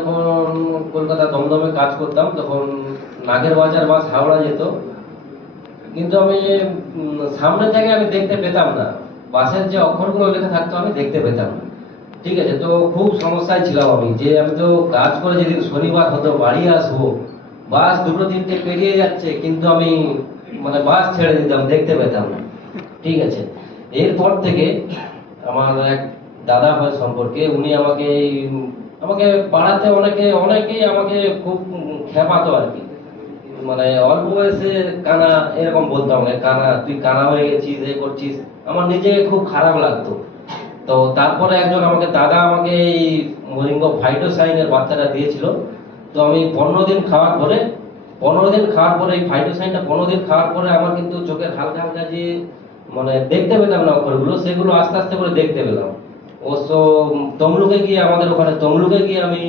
যখন কলকাতা দমদমে কাজ করতাম তখন নাগের বাজার বাস হাওড়া যেত, কিন্তু আমি সামনে থেকে আমি দেখতে পেতাম না, বাসের যে অক্ষরগুলো লেখা থাকতো আমি দেখতে পেতাম না। ঠিক আছে, তো খুব সমস্যায় ছিলাম আমি, যে আমি তো কাজ করে যেদিন শনিবার হতো বাড়ি আসবো, বাস দুটো তিনটে পেরিয়ে যাচ্ছে কিন্তু আমি বাস ছেড়ে দিতাম, দেখতে পেতাম না। ঠিক আছে, এরপর থেকে আমার এক দাদা হয় সম্পর্কে, উনি আমাকে আমাকে পাড়াতে অনেকেই আমাকে খুব খেপাতো আর কি। অল্প বয়সে কানা এরকম বলতাম, কানা, তুই কানা হয়ে গেছিস, এ করছিস, আমার নিজে খুব খারাপ লাগতো। তো তারপরে একজন দাদা আমাকে এই মরিঙ্গো ফাইটোসাইনের বাচ্চাটা দিয়েছিল। তো আমি 15 দিন খাওয়ার পরে, এই ফাইটোসাইনটা 15 দিন খাওয়ার পরে আমার কিন্তু চোখের হালকা হালকা যে দেখতে পেতাম না অক্ষরগুলো, সেগুলো আস্তে আস্তে করে দেখতে পেলাম। অবশ্য আমাদের ওখানে তমলুকে গিয়ে আমি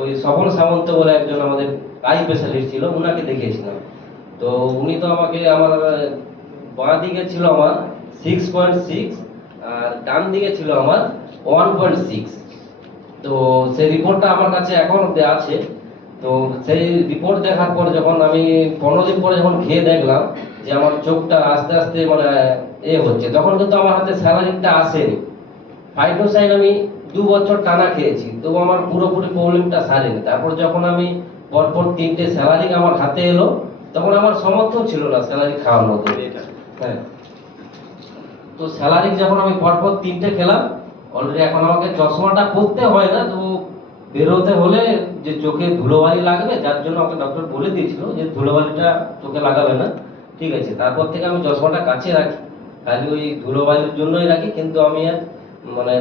ওই স্বপন সামন্ত বলে একজন আমাদের আই স্পেশালিস্ট ছিল, উনাকে দেখিয়েছিলাম। তো উনি তো আমাকে, আমার বাঁ দিকে ছিল আমার 6.6 আর ডান দিকে ছিল আমার 1.6। তো সেই রিপোর্টটা আমার কাছে এখন অব্দি আছে। তো সেই রিপোর্ট দেখার পর যখন আমি 15 দিন পরে যখন খেয়ে দেখলাম যে আমার চোখটা আস্তে আস্তে হচ্ছে, তখন কিন্তু আমার হাতে স্যালারিনটা আসেনি। ফাইটোসাইন আমি 2 বছর টানা খেয়েছি, তবু আমার পুরোপুরি প্রবলেমটা সারেনি। তারপর যখন আমি পরপর 3টে স্যালারি আমার হাতে এলো, তখন আমার সমর্থ ছিল না স্যালারি খাওয়ার মতো। হ্যাঁ, তো স্যালারি যখন আমি পরপর 3টে খেলাম, অলরেডি এখন আমাকে চশমাটা পরতে হয় না, তো বেরোতে হলে যে চোখে ধুলোবালি লাগবে, যার জন্য আমাকে ডক্টর বলে দিয়েছিল যে ধুলোবালিটা চোখে লাগাবে না। ঠিক আছে, তারপর থেকে আমি চশমাটা কাছে রাখি, খালি ওই ধুলোবালির জন্যই রাখি। কিন্তু আমি আর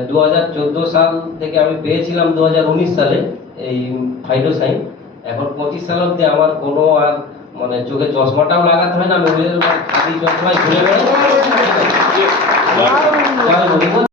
2014 সাল থেকে আমি পেয়েছিলাম 2019 সালে এই ফাইটোসাইন। এখন 25 সাল অব্দি আমার কোনো আর চোখে চশমাটাও লাগাতে হয় না, আমি খালি চশমায় ঘুরে বেড়াই।